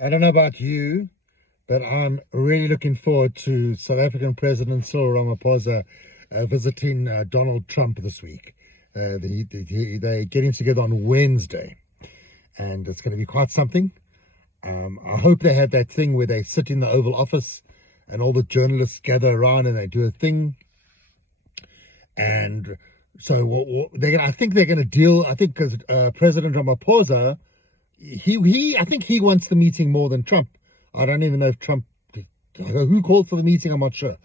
I don't know about you, but I'm really looking forward to South African President Cyril Ramaphosa visiting Donald Trump this week. They're getting together on Wednesday, and it's going to be quite something. I hope they have that thing where they sit in the Oval Office and all the journalists gather around and they do a thing. And so I think they're going to deal. I think because President Ramaphosa, I think he wants the meeting more than Trump. I don't even know if Trump, who called for the meeting. I'm not sure.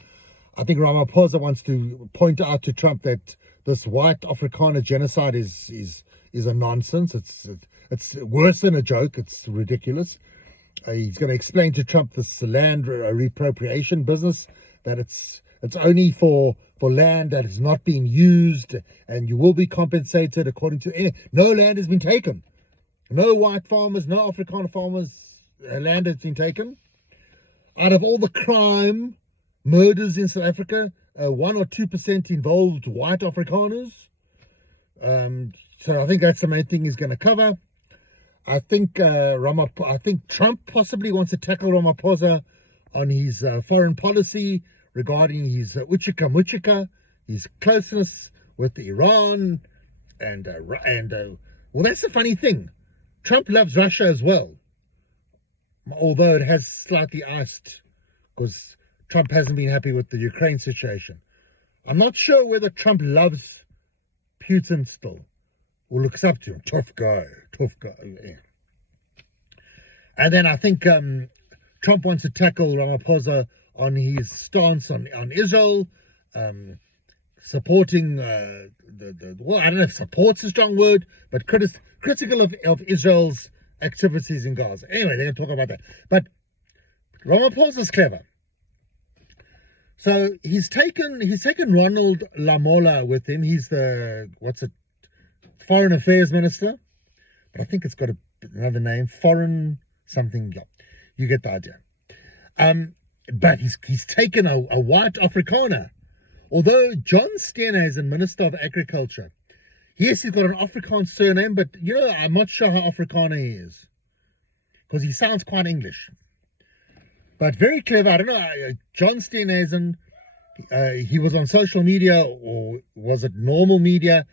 I think Ramaphosa wants to point out to Trump that this white Afrikaner genocide is a nonsense. It's worse than a joke. It's ridiculous. He's going to explain to Trump this land reappropriation business, that it's only for land that is not being used, and you will be compensated according to no land has been taken. No white farmers, no Afrikaner farmers, land has been taken. Out of all the crime, murders in South Africa, 1 or 2% involved white Afrikaners. So I think that's the main thing he's going to cover. I think Trump possibly wants to tackle Ramaphosa on his foreign policy regarding his Muchika, his closeness with Iran, and well, that's the funny thing. Trump loves Russia as well, although it has slightly iced because Trump hasn't been happy with the Ukraine situation. I'm not sure whether Trump loves Putin still or looks up to him. Tough guy. Yeah. And then I think Trump wants to tackle Ramaphosa on his stance on Israel, supporting well, I don't know if support's a strong word, but critical of Israel's activities in Gaza. Anyway, they're going to talk about that. But Ramaphosa's clever. So he's taken Ronald Lamola with him. He's the Foreign Affairs Minister, but I think it's got another name, foreign something. Yeah, you get the idea. But he's taken a white Afrikaner. Although John Steenhuizen, Minister of Agriculture, yes, he's got an Afrikaans surname, but I'm not sure how Afrikaner he is, because he sounds quite English. But very clever. I don't know. John Steenhuizen, he was on social media, or was it normal media,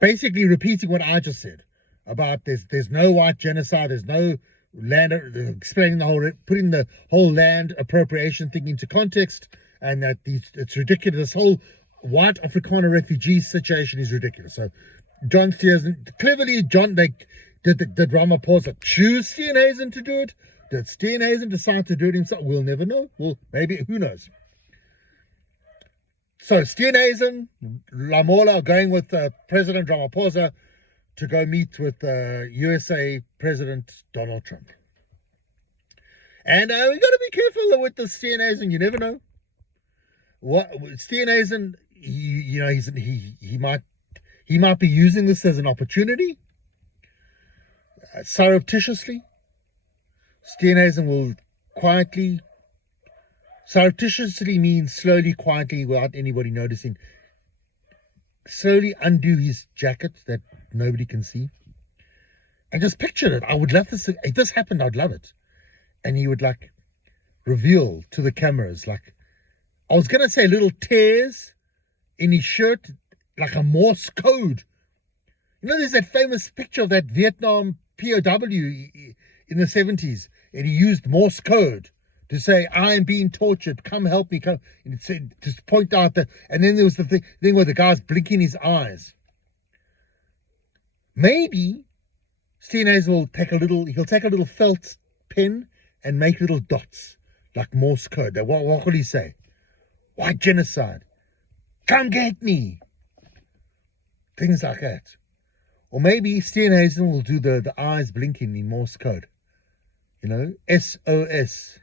basically repeating what I just said about there's no white genocide, there's no land, explaining putting the whole land appropriation thing into context, and that it's ridiculous. This whole white Afrikaner refugee situation is ridiculous. So John Steenhuizen, cleverly, did Ramaphosa choose Steenhuizen to do it? Did Steenhuizen decide to do it himself? We'll never know. Well, maybe, who knows? So Steenhuizen, Lamola are going with President Ramaphosa to go meet with USA President Donald Trump. And we got to be careful with the Steenhuizen. You never know. What Steenhuizen, he might be using this as an opportunity, surreptitiously. Steenhuizen will surreptitiously means slowly, quietly, without anybody noticing, slowly undo his jacket that nobody can see. And just picture it. I would love this. If this happened, I'd love it. And he would reveal to the cameras, I was going to say little tears in his shirt, like a Morse code. There's that famous picture of that Vietnam POW in the 70s, and he used Morse code to say, I am being tortured, come help me, come. And it said, just point out that, and then there was the thing where the guy's blinking his eyes. Maybe Steenhuizen will take a little felt pen and make little dots, like Morse code. What will he say? White genocide. Come get me. Things like that. Or maybe Steenhuizen will do the eyes blinking in Morse code. SOS.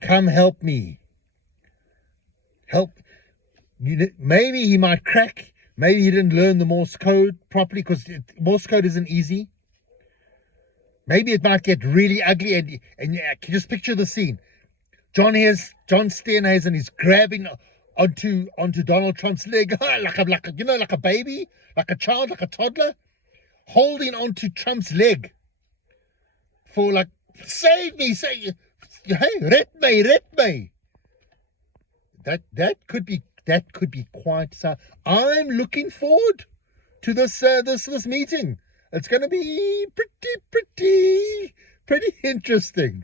Come help me. Help. Maybe he might crack. Maybe he didn't learn the Morse code properly, because Morse code isn't easy. Maybe it might get really ugly, and can you just picture the scene? John Steenhuizen is grabbing onto Donald Trump's leg like a baby, like a child, like a toddler, holding onto Trump's leg for like, save me, hey, red me. That could be quite. I'm looking forward to this meeting. It's going to be pretty interesting.